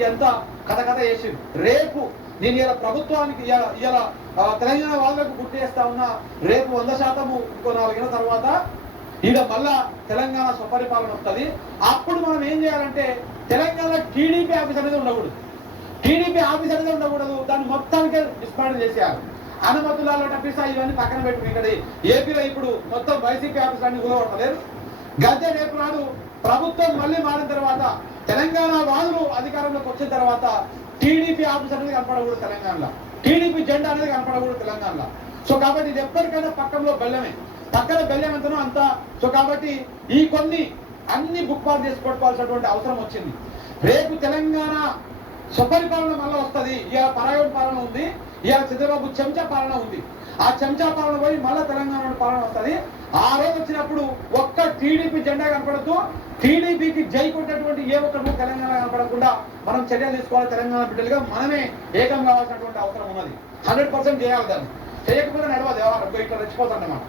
ఇదంతా కథ కథ చేసింది రేపు నేను ఇలా ప్రభుత్వానికి ఇలా ఇలా తెలంగాణ వాళ్ళకు గుర్తేస్తా ఉన్నా రేపు వంద శాతము ఇంకో నాలుగేళ్ళ తర్వాత ఇక మళ్ళా తెలంగాణ స్వపరిపాలన వస్తుంది. అప్పుడు మనం ఏం చేయాలంటే తెలంగాణ టీడీపీ ఆఫీస్ అనేది ఉండకూడదు. టీడీపీ ఆఫీస్ అనేది ఉండకూడదు. దాన్ని మొత్తానికే డిస్పాండ్ చేసేయాలి. అనుమతులలో టపిసా ఇవన్నీ పక్కన పెట్టుకుని ఇక్కడ ఏపీలో ఇప్పుడు మొత్తం వైసీపీ ఆఫీస్ అన్ని కూలగొట్టలేదు గద్దె రేపు నాడు ప్రభుత్వం మళ్ళీ మారిన తర్వాత తెలంగాణ వాళ్ళు అధికారంలోకి వచ్చిన తర్వాత టీడీపీ ఆఫీస్ అనేది కనపడకూడదు తెలంగాణలో. టీడీపీ జెండా అనేది కనపడకూడదు తెలంగాణలో. సో కాబట్టి ఇది ఎప్పటికైనా పక్కనలో బెల్లమే. పక్కన బెల్లం ఎంతనో అంత. సో కాబట్టి ఈ కొన్ని అన్ని బుక్ పాలు చేసి అవసరం వచ్చింది. రేపు తెలంగాణ స్వపరిపాలన మళ్ళీ వస్తుంది. ఇవాళ పరాయణ పాలన ఉంది. ఇవాళ చంద్రబాబు చెంచా పాలన ఉంది. ఆ చెంచా పాలన పోయి మళ్ళీ తెలంగాణ పాలన వస్తుంది. ఆ టీడీపీ జెండా కనపడద్దు. టీడీపీకి జై కొట్టినటువంటి ఏ ఒక్కరు తెలంగాణ కనపడకుండా మనం చర్యలు తీసుకోవాలి తెలంగాణ బిడ్డలుగా. మనమే ఏకం కావాల్సినటువంటి అవసరం ఉన్నది. హండ్రెడ్ పర్సెంట్ చేయాలి దాన్ని. చేయకపోతే నడవదు. ఇట్లా రెచ్చిపోతాం అన్నమాట